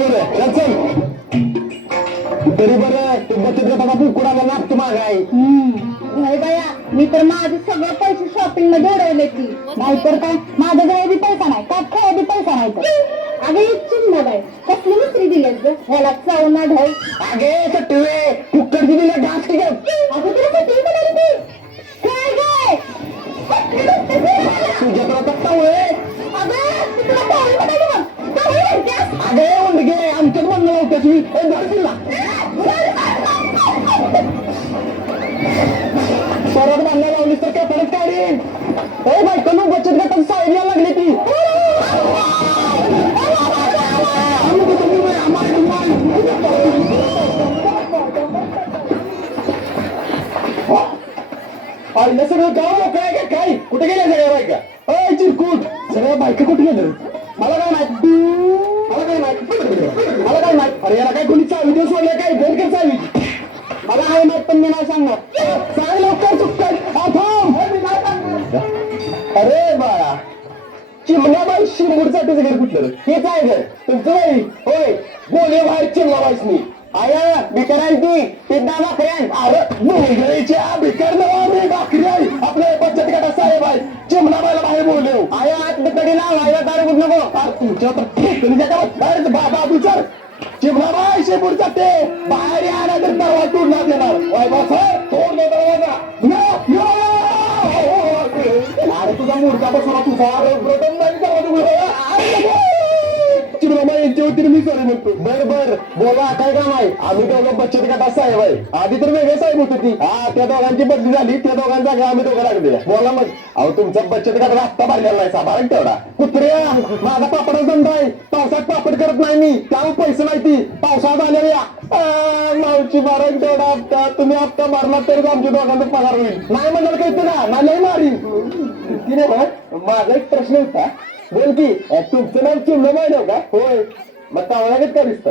बरं चल चल. तरी बरं तू बचत गटाला कुणाला नापतो मागाय. नाही बाया, मी तर माझे सगळे पैसे शॉपिंग मध्ये उडवले ती. नाहीतर काय, माझ्या जवळ बी पैसा नाही, त्यात काय बी पैसा नाही तर. अगे चिन्ह बाय, कसली मिस्त्री दिलीस ग ह्याला चवना ढळ. अगे सटवे कुक्कडची दिले घास की अगं तुला किती म्हणाली ती काय काय तुझ्याकडे कट्टा होय. अगं तुला पाहुणे म्हणाली मग पाहुणे म्हणतेस. अगे उंडगे आमच्यात म्हणलं लावतेस मी धरशील परत बांधला लावलीस तर काय परत काढीन. ए बायको बचत गटात साईडला लागली ती. पाहिलं सगळं गाव लोक आहे का काय कुठे गेल्या सगळ्या बायका. अय चिरकुट सगळ्या बायका कुठे गेलं मला काय माहित. मला काय माहित मला काय माहित. अरे याला काय कोणी चावी देऊ सोडलं काय बंद कर चावी. मला आहे माहित पण मी नाही सांगणार. सांग लवकर चुकतात. अरे बाळा चिमणाबाई शिंबूडसाठीच घर कुठलं हेच आहे घर तुमचं बाई होय. बोले बाहेर चिमणाबाईच मी आया भिकारांची पिद्दा भाकऱ्यां. अरे बोंगळीच्या भिकार नवा मी भाकरी आहे आपल्या बचत गटात साहेब आहे. चिमणाबाईला बाहेर बोलले आया आत कडे ना व्हायला दारू कुठ नको तुमच्या तर बाबा विचार. चिमणाबाई शेपूरचा ते बाहेर येणार तर दरवाजा तोडण्यात येणार. वायबा सर तोड दे दरवाजा. अरे तुझा मूर्खा बसला तुझा चिमणाबाई यांच्या वतीने मी सॉरी म्हणतो. बर बर बोला काय काम आहे. आम्ही दोघं बचत गटात साहेब आहे. आधी तर वेगळे साहेब होते ती त्या दोघांची बदली झाली. त्या दोघांच्या जागा आम्ही दोघं लागले. बोला मग. अहो तुमचा बचत गट रस्ता भरलेला नाही साधारण तेवढा. कुत्र्या माझा पापडच धंदा आहे. पावसात पापड करत नाही मी त्यामुळे पैसे माहिती पावसाळ्यात आलेले मावशी मारा तेवढा हप्ता तुम्ही हप्ता मारला तरच आमच्या दोघांचा पगार होईल. नाही म्हणाल काही ना नाही मारी तिने माझा एक प्रश्न होता. बोल की तुमचं नाव चिमणाबाई नाव का. होय मग कावळ्यागत का दिसत.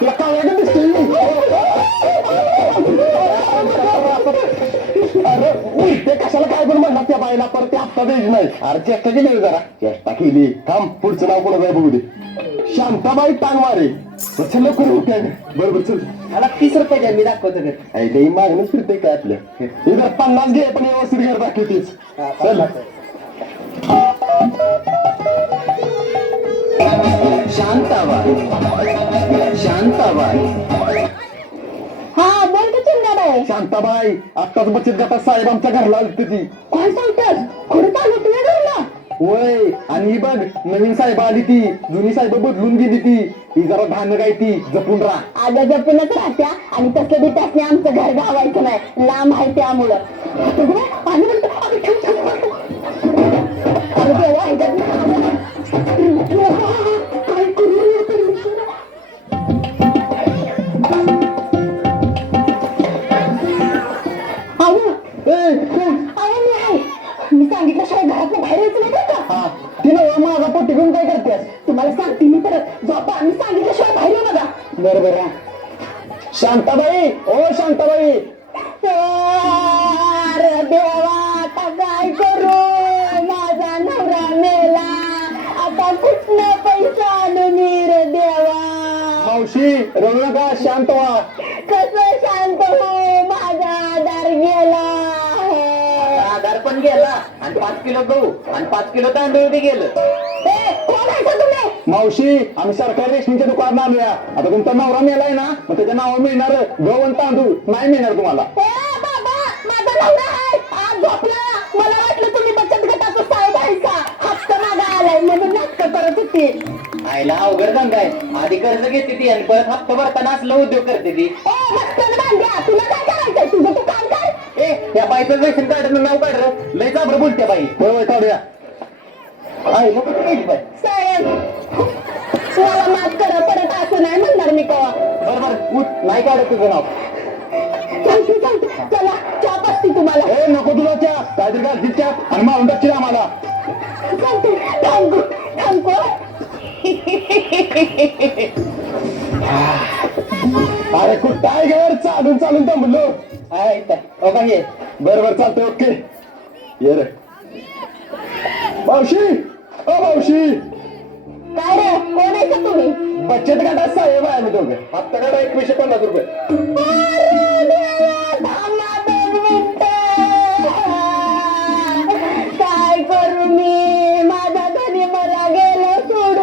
तुला कावळ्यागत दिसतोय. अरे उलटे कशाला काय पण म्हणतात त्या बाईला परत ते हप्ता द्यायची नाही. अरे चेष्टा केली जरा चेष्टा केली. थांब पुढचं नाव कोणाचं आहे बघू दे. शांताबाई टांगवारे. चल लवकर उठ्या बरोबर चल. मला 30 रुपये द्या मी दाखवतो घर. काही मागणंच फिरते काय आपल्या इकडे 50 घे पण व्यवस्थित घर दाखवतेच. चल शांताबाई शांताबाई. हा बोल की चिंगाबाई. शांताबाई आत्ताच बचत गटात साहेब आमच्या घरला आली ती. काय सांगतोस खरं चालू तुला घरला. होय आणि ही बघ नवीन साहेब आली ती जुनी साहेब बदलून गेली ती. ही जरा धान काय ती जपून राहा. आग जपूनच राहत्या आणि तसं बी त्यासने आमचं घर गावायचं नाही लांब आहे त्यामुळं. पाणी म्हणतो मी सांगितल्याशिवाय घरातून बाहेर यायचं नाही बरं का. तिनं माझा पोटी घेऊन काय करतेस. तुम्हाला सांगते मी परत झोपा मी सांगितल्याशिवाय बाहेर येऊ नका. बरोबर शांताबाई ओ शांताबाई. अरे देवा आता काय करू माझा नवरा मेला आता कुठनं पैसा आणू मी रे देवा. मावशी रडू नका शांत व्हा. कसं शांत हो माझा आधार गेला. आधार पण गेला आणि 5 किलो गहू आणि 5 किलो तांदूळ बी गेलं. कोण आहे का तुम्ही. मावशी आम्ही सरकारी रेशनीच्या दुकानात आलोया. आता तुमचा नवरा मेलाय ना मग त्याच्या नावावर मिळणार गहू आणि तांदूळ नाही मिळणार तुम्हाला. बाबा माझा नवरा आहे आज झोपला. मला वाटलं तुम्ही बचत गटाचं साहेब आहे का. हप्ता मागा आलाय म्हणून नाटकं करत होती. आईला अवघड धंदा आहे. आधी कर्ज घेते ती आणि परत हप्ता भरताना असलं उद्योग करते ती. तुला काय करायचंय तुझं तू काम कर. त्या बाईचं रेशन कार्डचं नाव काढ रे. लय चाबर बोलते बाई. होय काढूया. आई नको तू गेली बाई. साहेब मला माफ करा परत असं नाही म्हणणार मी कवा. बरोबर उठ नाही काढत तुझं नाव. चालते चला चहा पाचते तुम्हाला. ए नको तुला चहा काहीतरी घालतील चहा आणि मारून टाकशील आम्हाला. चालते थांबू थांबू. अरे कुठं काय घर चालून चालून थांबलो. ये बरोबर चालतंय ओके ये रे. मावशी ओ मावशी. काय रे कोण आहे का तुम्ही. बचत गटात साहेब आहे आम्ही दोघं. हप्ता काढा 2150 रुपये. काय करू मी, माझा धनी मला गेला सोडून.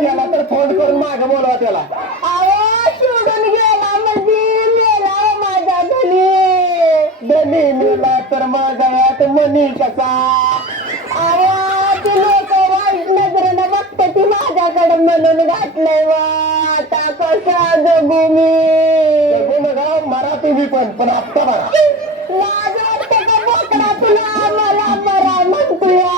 गेला तर फोन करून मागं बोलवा त्याला. आवाज सोडून गेला म्हणजे मेला माझा धनी. धनी मेला तर माझ्यात मनी कसा. आवाज लोक वाईट नजरेनं बघते ती माझ्याकडे म्हणून घातलंय वा. आता कसा जगू मी. जगू नका, मरा तुम्ही पण हप्ता भरा. लाज वाटते का बोकडा तुला, मला बरा म्हणतोया.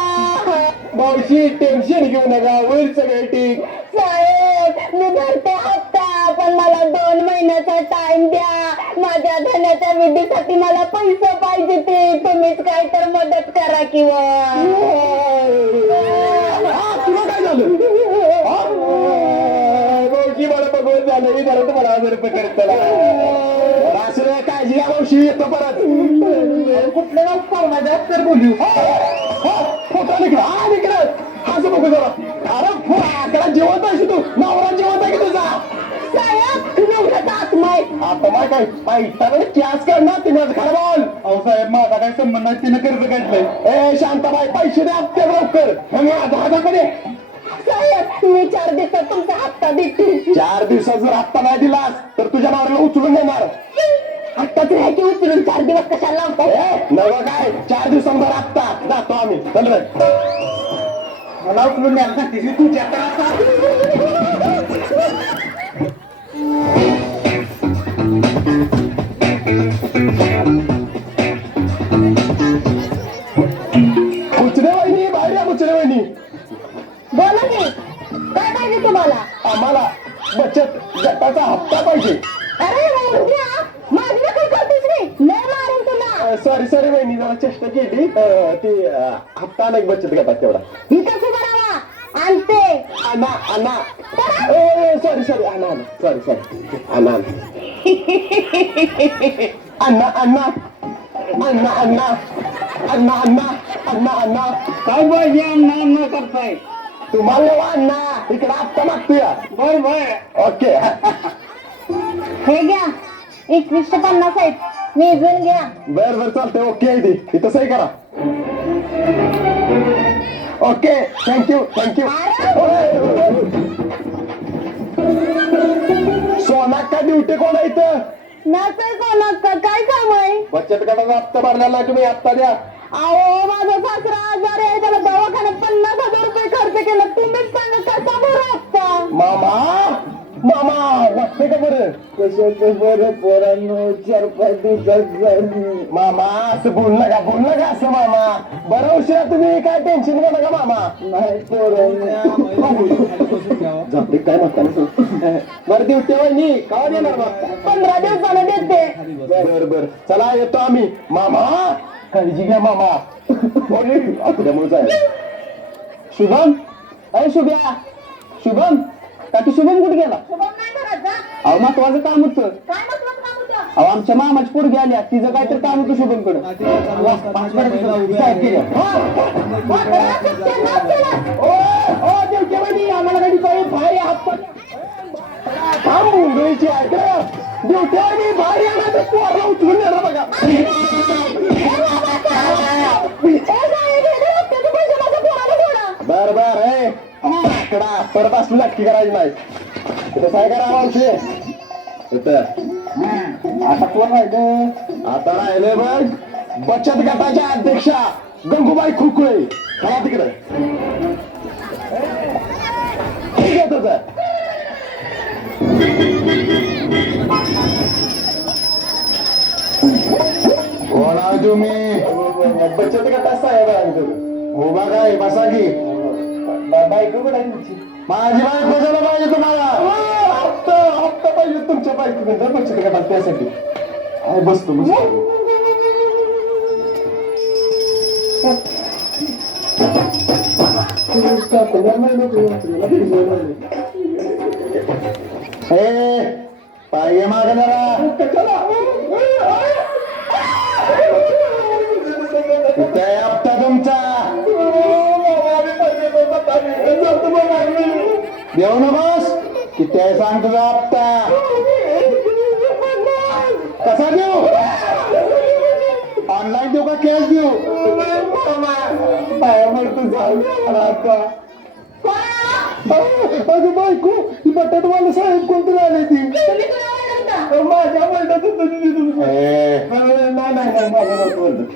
मावशी टेन्शन घेऊ नका, होईल सगळे ठीक. साहेब मी भरते हप्ता, पण मला 2 महिन्याचा टाइम द्या. माझ्या धन्याच्या विधीसाठी मला पैसे पाहिजे ते. तुम्हीच काय तर मदत करा किंवा. तुला काय झालं? मावशी मला बघून झालं, मी जरा तुम्हाला 1000 रुपये करत त्याला. असं काळजी घ्या मावशी, येतो परत. कुठलं नाव सांगायचं तर बोलू. फोटो निघला, हा निघला. असं बघू जरा. अरे आकडा जेवत आहे तू, नवरा जेवत आहे की तुझा. साहेब नवऱ्याचा आत्मा आहे. आता माय काय पैसा कॅश करणार ती माझं खरं बोल. अहो साहेब माझा काय संबंध नाही, तिने कर्ज काढलंय. ए शांताबाई पैसे द्या हप्ते लवकर. कडे साहेब मी 4 दिवसात तुमचा हप्ता देते. 4 दिवसात जर हप्ता नाही दिलास तर तुझ्या नवऱ्याला उचलून देणार. हप्ताच राहायची उचलून 4 दिवस कशाला लावताय. नवं काय 4 दिवसांवर हप्ता जातो आम्ही. चल रे. मला उचलून द्यायला सांगते तुझ्या. उचले वहिनी, बाहेर या उचले वहिनी. बोला की काय पाहिजे तुम्हाला. आम्हाला बचत गटाचा हप्ता पाहिजे. अरे द्या, माझी नकल करतेस नाही, लय मारून तुला. सॉरी वहिनी, जरा चेष्टा केली. ती हप्ता नाही बचत गटात तेवढा. इथं उभा राहा आणते. अन्ना सॉरी अन्ना काय पाहिजे अण्णा करताय तुम्हाला. अण्णा इकडे हप्ता मागतोय. बर ओके. हे घ्या 2150 आहेत, मेजून घ्या. बर चालतंय. ओके आहे ती, इथं सही करा. Okay thank you. सोना का ड्युटी कोण आहे इथं. नाचय कोणाचा काय काम आहे. बचत गटाचा हप्ता भरलेला नाही, तुम्ही हप्ता द्या. अहो माझा सासरा आजार आहे, त्याला दवाखान्यात 50,000 रुपये खर्च केला. तुम्हीच सांगा कसा बरं हप्ता. मामा वाटते का बरं. कशाचं बरं पोरांनो, 4-5 दिवसात. मामा असं बोल नका असं. मामा बरं उशिरा, तुम्ही काय टेन्शन घेऊ नका मामा. नाही जाते काय म्हणता. बरं ड्युटी वहिनी का देणार बघ. 15 दिवसाला देते. बर चला येतो आम्ही. मामा काळजी घ्या मामा. आपल्यामुळे जाय. शुभम अरे शुभम काकी शुभम कुठे गेला. शुभम नाही करायचा. अहो महत्वाचं काम होतं. काय मतलब काम होतं. अहो आमच्या मामाची पोरगी आल्या, तिचं काहीतरी काम होतं शुभम कडे. आम्हाला कधी बाहेर हप्ता थांब मुंबईची ऐकलं. ड्युटी बाहेर येणार पोरला उचलून येणार बघा. बर हे आकडा परत असली नक्की करायची नाही. इथं काय करा आमचे इथं. आता कोण राहिलं. आता राहिले बघ बचत गटाच्या अध्यक्षा गंगूबाई खुकुळे. खरा तिकडे ठीक आहे तुझं. कोण आहे तुम्ही. बचत गटात साहेब आहे तुम्ही. उभा काय बसा की. बायको कुठे आहे तुमची. माझी बायको कशाला पाहिजे तुम्हाला. हप्ता पाहिजे तुमच्या बायको बचत गटात त्यासाठी. बसतो पाहिजे माग जरा. काय हप्ता तुमचा. देऊ ना बस. किती आहे सांग तुझा हप्ता? कसा देऊ? ऑनलाईन देऊ का कॅश देऊ? पाया पडतो जाऊ आता. अगं बायको, ही बटाटवाला साहेब कोणतरी आले ती माझ्या वर्धात नाही माझं नव्हतं वर्धात.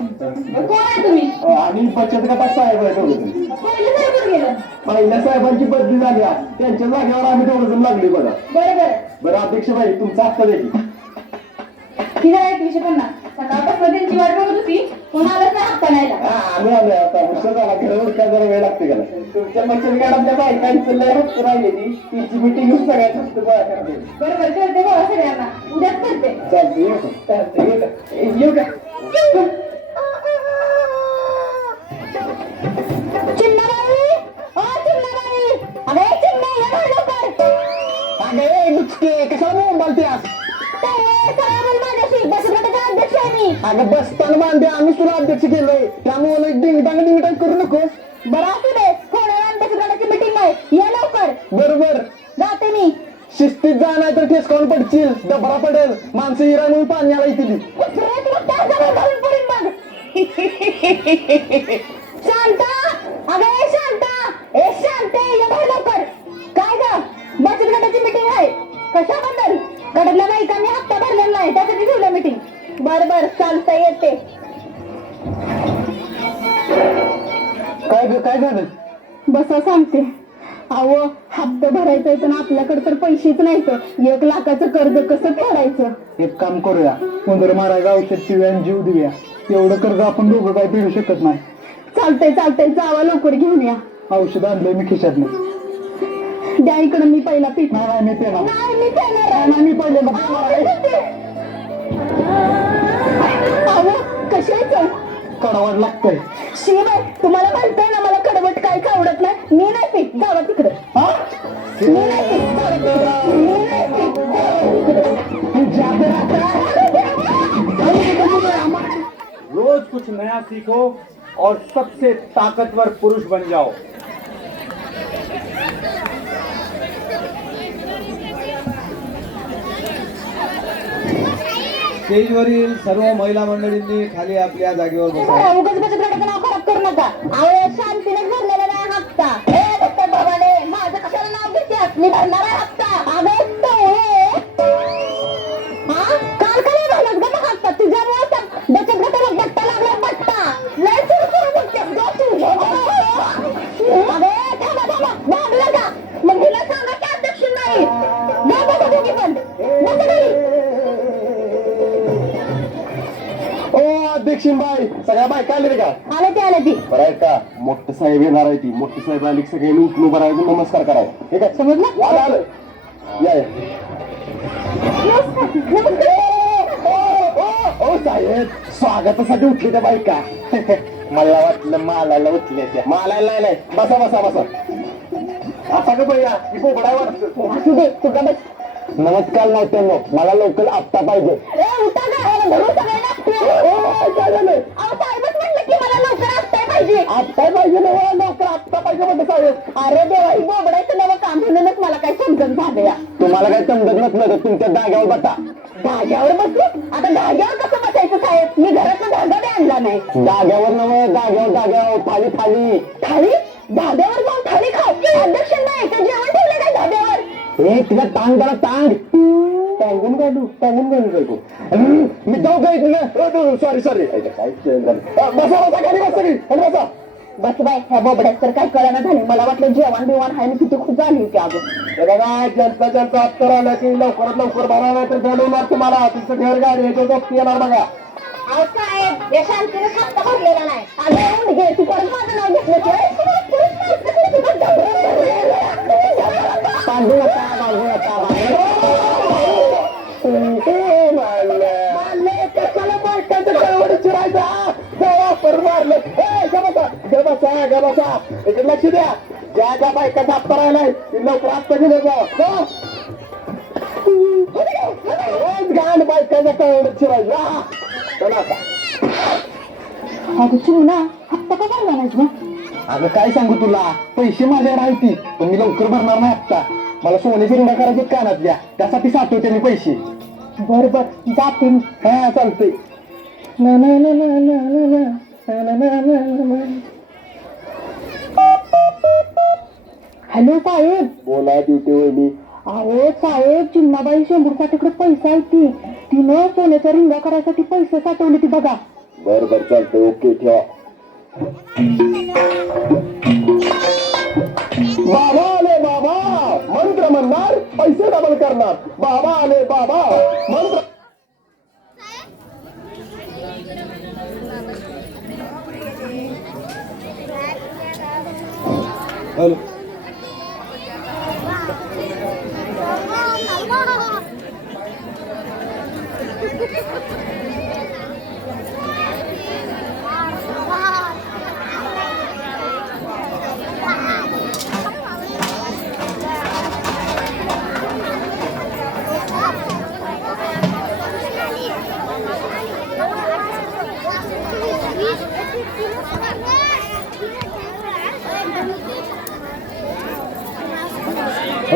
आणि बचत गटात साहेब आहे दोघं. पहिल्या साहेबांची बदली झाली आहे. त्यांच्या जागेवर आम्ही दोघं लागली बघा. बरं अध्यक्ष बाई तुमचा हप्ता द्या की. किती आहे 150? सकाळपासून त्यांची वाट बघत होती, कोणालाच नाही हप्ता नाही आला. आम्ही आलोय आता उशीर झाला. घरावर काय जरा वेळ लागते का? तुमच्या बचत गटातल्या बायकांचं लय हप्त राहिलेली तिची मिटिंग घेऊन सगळ्यात हप्त गोळा करते. बरोबर करते गोळा सगळ्यांना, उद्याच करते. चालते येऊ का? चालते येऊ का? चिमणाबाई, ओ चिमणाबाई, अगं ए चिमणे, ये बाहेर लवकर. अगं ए बुचके, कशाला मोबाईल ते आज? माझ्याशी बचत गटाचा अध्यक्ष आहे मी. अगं बसताना बांधे आम्ही तुला अध्यक्ष केलंय त्यामुळे डिंगटांग करू नकोस. बरं असू दे, थोड्या वेळात बचत गटाची मीटिंग आहे, ये लवकर. बरोबर जाते मी. शिस्तीत जा नाही तर ठेसकावून पडशील. डबरा पडेल. माणसं हिरा म्हणून पाण्याला येतील. शांता, अगं ए शांता, ए शांते, ये बाहेर लवकर. काय ग, बचत गटाची मीटिंग आहे. कशाबद्दल? गटातल्या बायकांनी हप्ता भरलेला नाही, त्यासाठी ठेवलं मीटिंग. बर चालतं, येते. काय झालं? बसा सांगते. अहो हप्ता भरायचा पण आपल्याकडे तर पैसेच नाही. तर 1 लाखाचं कर्ज कसं फेडायचं? एक काम करूया. उंदर मारायला औषध पिऊया आणि जीव देऊया. एवढं कर्ज आपण दोघं काय फेडू शकत नाही. चालतंय, जावा लवकर घेऊन या. औषध आणलंय मी खिशातलं. द्या इकडं, मी पहिला पीक. नाही मी पेणार. नाही मी पेणार. नाही मी पहिले अहो कशाचं कडवड लागतंय. शिवाय तुम्हाला म्हणतोय ना मला कडवट काय आवडत नाही. मी नाही पीक, जावा तिकडे. मी नाही पीक, जावा तिकडे. मी नाही पीक, रोज कुछ नया सीखो और सबसे ताकतवर पुरुष बन जाओ. स्टेजवरील सर्व महिला मंडळींनी खाली आपल्या जागेवर बसावं. उगाच बचत गटाचं नाव खराब करू नका. अहो शांतीने भरलेला नाही हप्ता. ए दत्त बाबाने, माझं कशाला नाव घेतेस? मी भरणार आहे हप्ता. अगं टोळे, हा काल काय झालं ग मग हप्ता? तुझ्यामुळे बचत गटाला बट्टा लागला, बट्टा. लय सुरू बोलतेस ग तू. अगं थांबा, भांडू नका. मग हिला सांगा की अध्यक्ष नाही. बसा दोघी पण, बसा घरी. ओ अध्यक्षबाई, सगळ्या बायका आले का? आले ती. बरं आहे का? मोठं साहेब येणार आहे ती. मोठी साहेब आली की सगळ्यांनी उठून उभं राहायचं, नमस्कार करायचा. ठीक आहे समजलं? आलं या. ओ साहेब, स्वागतासाठी उठले त्या बायका. मला वाटलं मालाला उठले त्या. मालाला नाही. बसा. आता का भैया मी पोपडाय वाटतो. असू दे, तुझा बस. नमस्कार नव्हत्यांनो, मला लवकर हप्ता पाहिजे. उठा ग, धरून सगळ्यांना काय झालं? अहो साहेबच म्हणलं की मला लवकर हप्ता पाहिजे. हप्ता पाहिजे ना मला, लवकर हप्ता पाहिजे म्हणतो साहेब. अरे देवा, ही बोबडायचं नवं काम म्हणूनच मला काय समजून झालं या. तुम्हाला काय समजत नसलं तर तुमच्या जाग्यावर बसा. धाग्यावर बसलो? आता धाग्यावर कसं बसायचं साहेब? मी घरातनं धागा बी आणला नाही. जाग्यावर नव्हे, जाग्यावर थाली. थाळी? धाब्यावर जाऊन थाळी खाऊ? अध्यक्ष नाही का जेवण ठेवलं काय धाब्यावर? हे तिला तांग टांगून काढू जायको. मी जाऊ काय तुला? सॉरी काय बसा खाली बस सगळी खाली बसा. बस बाय, ह्या बोबड्यात तर काय कळना झाले. मला वाटलं जेवण बिवण आहे, किती खूप झाली होती अगं. बघा जनता अत्तर आलं की लवकरात लवकर भरा नाही तर बोलवणार तुम्हाला. तुमचं घर गाडी याच्या जोप येणार बघा. अहो साहेब, या शांतीने हप्ता भरलेला नाही. अगं घे, तू परत माझं नाव घेतलं इकडे लक्ष द्या. ज्या बायकाचा हप्ता राहिलाय ती लवकर हप्ता घेऊन जा. रोज घाण बायकाचा कळवडत शिरायचा. अगं चिमणा, हप्ता का भरला नाहीस मग? अगं काय सांगू तुला, पैसे माझ्याकडे आहे ती पण मी लवकर भरणार नाही हप्ता. मला सोन्याची रिंगा करायची कानातल्या, त्यासाठी साठवते मी पैसे. बर बर जाते मी. हा चालतंय. ना ना ना ना ना ना ना ना ना ना ना ना. हॅलो साहेब. बोला ड्युटी वहिनी. अहो साहेब, चिन्नाबाई शेंबूरसाठीकडे पैसे आहेत ती. तिनं सोन्याच्या रिंगा करायसाठी पैसे साठवले ती बघा. बर बर चालतंय. ओके ठेवा. बाबा आले बाबा, मंत्र म्हणणार पैसे डबल करणार. बाबा आले बाबा, मंत्र. हॅलो.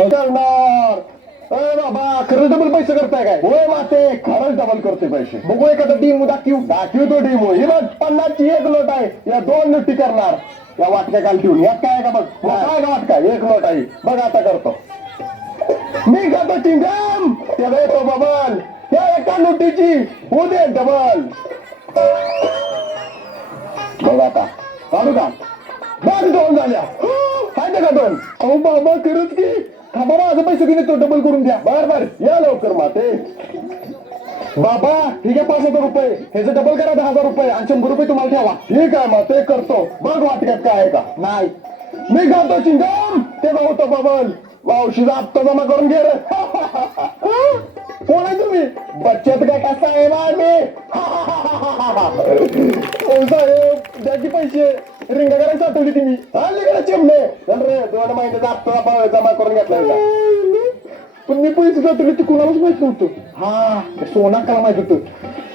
करणार. अरे बाबा, खरंच डबल पैसे करताय काय? होय माते, खरंच डबल करते पैसे. बघू एखादा टीम दाखवू तो टीम. ही बघ 50ची एक नोट आहे, या 2 नोटी करणार. या वाटक्या काल ठेवून यात काय का बघ. काय का वाटका, एक नोट आहे. बघ आता करतो मी. करतो चिंगम, त्याला येतो बबल. त्या एका नोटीची होऊ दे डबल. बघ आता काढू का? बघ 2 झाल्या. फायदा का 2? अहो बाबा खरंच की. थांबा, माझं पैसे घेणे तो डबल करून द्या. बर बर, या लवकर माते. बाबा ठीक आहे, 5,000 रुपये. ह्याचं डबल करा 10,000 रुपये आणि 100 रुपये तुम्हाला ठेवा. ठीक आहे माते, करतो. बघ वाटक्यात काय आहे का. नाही मी करतो चिंगम. ते होतं बबल. मावशीचा हप्ता जमा करून घे रे. कोण आहे तुम्ही? बचत गटाचा साहेब आहे मी. ओ साहेब, द्या की पैसे. रिंगा करायला साठवली तुम्ही. आले चिमणे रे. 2 महिन्याचा हप्ता जमा करून घेतलाय का? पण मी पैसे साठवले ते कुणालाच माहित नव्हतं. हा, सोना काला माहित होतं.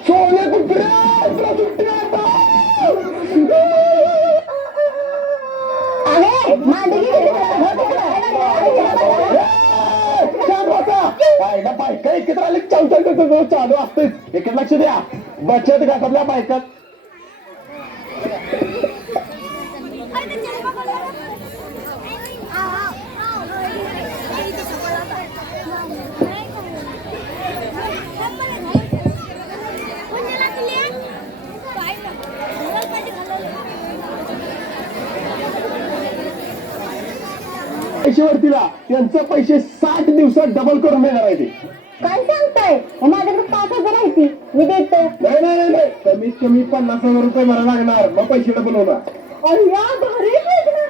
सोन्या कुत्रे, तुला सुट्टी आता. अरे माझे काय ना बायका एकत्र आले चालू चालू असते. एक लक्ष द्या, बचत गटातल्या बायकात पैसे वरतीला त्यांचे पैसे 60 दिवसात डबल करून देणार आहे ते. काय सांगताय? माझ्याकडे 5,000 आहे ती, मी देतो. नाही नाही नाही नाही, कमीत कमी 50,000 रुपये मला लागणार. मग पैसे डबल होणार. अय्या, भारी आहे ना.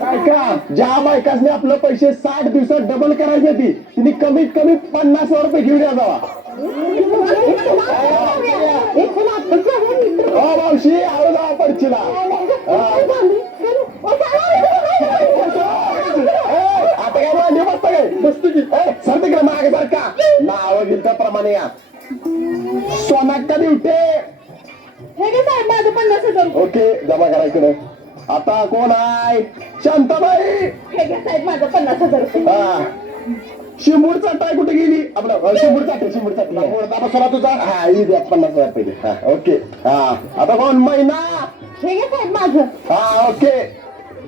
बायका, ज्या बायकासने आपलं पैसे 60 दिवसात डबल करायचे ती तिने कमीत कमी 50,000 रुपये घेऊन या जावा. हो मावशी, आलो जावा पडचिला. आता काय मांडी बसता काय? बसतो की. सर तिकडे मागे सारखा नाव घेईल त्याप्रमाणे या. सोना कधी उठे. हे घे साहेब, माझं 50,000. ओके, जमा करा इकडे. आता कोण आहे? शांताबाई. हे घे साहेब, माझं 50,000 रुपये. हा, शिंबूड चाटाय कुठे गेली? आपलं शिंबूड चाटे बसला तुझा. हा, ही द्या 50,000 पहिले. हा ओके. हा, आता कोण? महिना. हे घे साहेब माझं. हा ओके,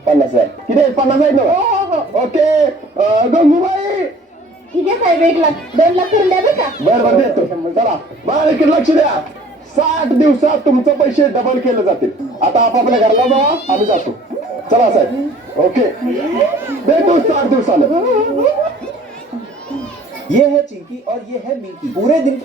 50,000. किती आहे? 50 आहेत हो ना? हो हो. ओके. गंगूबाई. ठीक आहे साहेब, 1 लाख 2 लाख करून द्या बरं का. बर बर देतो. चला मला इकडे लक्ष द्या. 60 दिवसात तुमचे पैसे डबल केले जातील. आता आपापल्या घराला जावा, आम्ही जातो. चला साहेब. ओके, देतो 60 दिवसाला. ये है चिंकी और ये है मिंकी. पूरे दिन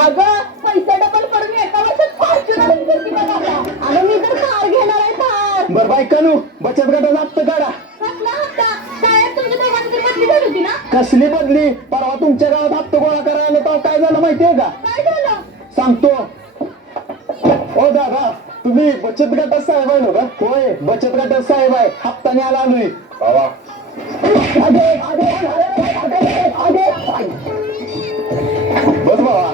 अगं, पैसे डबल करून एका वर्षात फॉर्च्युनर घेतली बघा. अगं, मी तर कार घेणार आहे, कार. बर बायकानू, बचत गटाचा हप्ता काढा. कसला हप्ता? साहेब, तुमच्या दोघांची बदली झाली होती ना? कसली बदली? परवा तुमच्या गावात हप्ता गोळा करायला तर काय झालं माहितीये का? काय झालं? सांगतो. ओ दादा, तुम्ही बचत गटात साहेब आहे ना का? होय, बचत गटात साहेब आहे. हप्ताने आला आलोय. बस बाबा,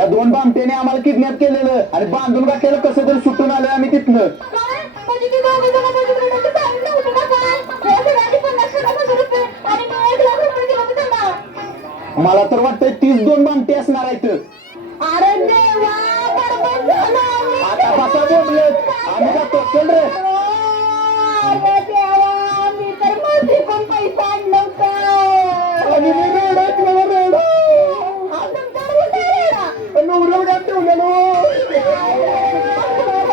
या 2 बामट्याने आम्हाला किडनॅप केलेलं आणि बांधून घातलेलं कसं तरी सुटून आलं आम्ही तिथनं. काय म्हणजे ती दोघं जण बचत गटाचं सांगितलं होतं का काय? या सगळ्यांनी 50,000 रुपये आणि मी 1,00,000 रुपये दिले होते त्यांना. मला तर वाटतंय 30-2 बामटे असणार आहेत. अरे देवा, बरबाद झालं आम्ही. आता बसा बोललेत, आम्ही जातो, चल रे. अरे देवा, मी तर माझ्याकडून पैसा आणला होता. आणि मी रडत मला रडत. अजून तर कुठे रेडा? नवऱ्याला काय ठेवलेलं?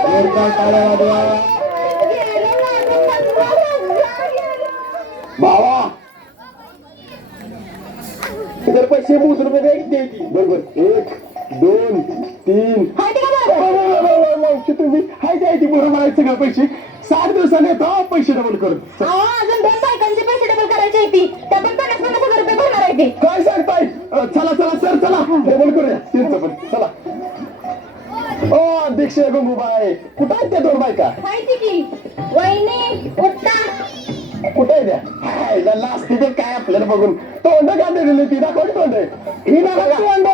जोरदार टाळ्या वाजवा. गेलं माझं 15,000 गेलं. भावा इतर पैसे मोजून द्यायची. बरोबर 1 2 3. हाय ते का बरोबर? मावशी तुम्ही हाय द्यायची बरोबर आहे सगळे पैसे. 60 दिवसांनी येतो पैसे डबल करत. अहो, अजून 2 बायकांचे पैसे डबल करायचे आहे ती. त्या पण 50,000 रुपये भरणार आहे ती. काय सांगताय? चला चला सर चला डबल करूया त्यांचं पण चला. ओ अध्यक्ष गंगूबाई कुठं आहेत त्या 2 बायका? माहिती की वहिनी उठता. कुठे आहे त्या? हायला लास्ट ते काय आपल्याला बघून तोंड का दिलेली ती दाखव तोंड. ही ना बघा तोंड.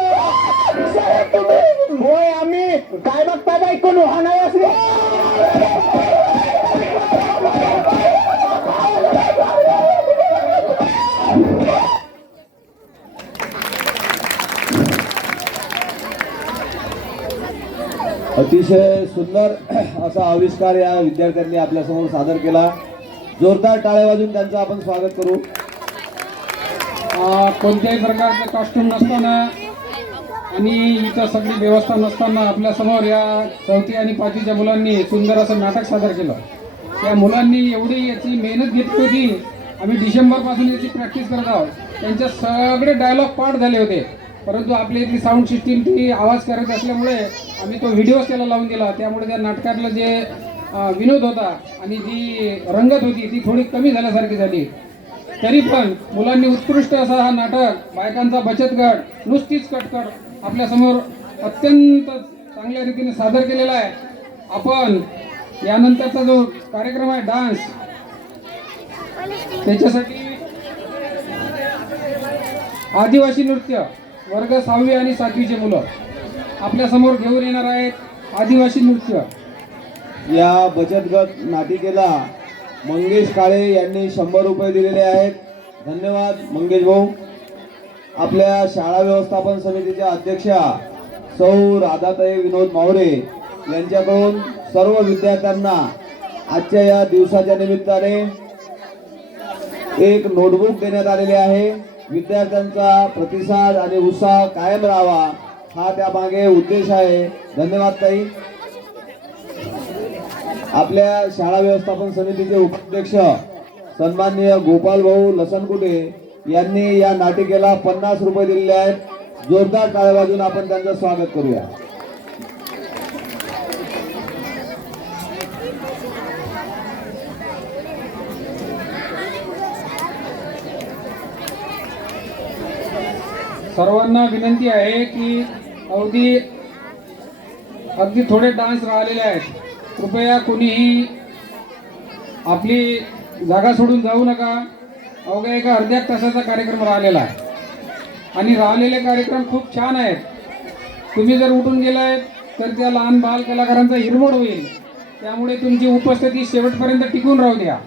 साहेब तुम्ही? होय आम्ही. काय बघताय बायकोन हा नाही असले. अतिशय सुंदर असा आविष्कार या विद्यार्थ्यांनी आपल्यासमोर सादर केला. जोरदार टाळ्या वाजून त्यांचं आपण स्वागत करू. कोणत्याही प्रकारचं कॉस्ट्युम नसताना आणि इथं सगळी व्यवस्था नसताना आपल्यासमोर या 4थी आणि 5वीच्या मुलांनी सुंदर असं नाटक सादर केलं. त्या मुलांनी एवढी याची मेहनत घेतली होती. आम्ही डिसेंबरपासून याची प्रॅक्टिस करत आहोत. त्यांचे सगळे डायलॉग पाठ झाले होते, परंतु आपली इथली साऊंड सिस्टीम ती आवाज करत असल्यामुळे आम्ही तो व्हिडिओच त्याला लावून दिला. त्यामुळे त्या नाटकातलं जे विनोद होता आणि जी रंगत होती ती थोडी कमी झाल्यासारखी झाली. तरी पण मुलांनी उत्कृष्ट असा हा नाटक बायकांचा बचत गट नुसतीच कटकट आपल्यासमोर अत्यंत चांगल्या रीतीने सादर केलेला आहे. आपण यानंतरचा जो कार्यक्रम आहे डान्स, त्याच्यासाठी आदिवासी नृत्य वर्ग 6वी आणि 7वीचे मुलं आपल्यासमोर घेऊन येणार आहेत. आदिवासी नृत्य या बचत गट नाटिकेला मंगेश काळे यांनी 100 रुपये दिलेले आहेत. धन्यवाद मंगेश भाऊ. आपल्या शाळा व्यवस्थापन समितीच्या अध्यक्षा सौ राधाताई विनोद मावरे यांच्याकडून सर्व विद्यार्थ्यांना आजच्या या दिवसाच्या निमित्ताने एक नोटबुक देण्यात आलेली आहे. विद्यार्थ्यांचा प्रतिसाद आणि उत्साह कायम राहावा हा त्यामागे उद्देश आहे. धन्यवाद ताई. आपल्या शाळा व्यवस्थापन समितीचे उपाध्यक्ष सन्माननीय गोपाल भाऊ लसनकुटे यांनी या नाटिकेला 50 रुपये दिलेले आहेत. जोरदार टाळ्या वाजून आपण त्यांचं स्वागत करूया. सर्वांना विनंती आहे की अगदी थोडे डान्स राहिलेले आहेत. कृपया कोणीही आपली जागा सोडून जाऊ नका. अवघ्या एका अर्ध्या तासाचा कार्यक्रम राहिलेला आहे आणि राहिलेले कार्यक्रम खूप छान आहेत. तुम्ही जर उठून गेलात तर त्या लहान बाल कलाकारांचा हिरमोड होईल. त्यामुळे तुमची उपस्थिती शेवटपर्यंत टिकून राहू द्या.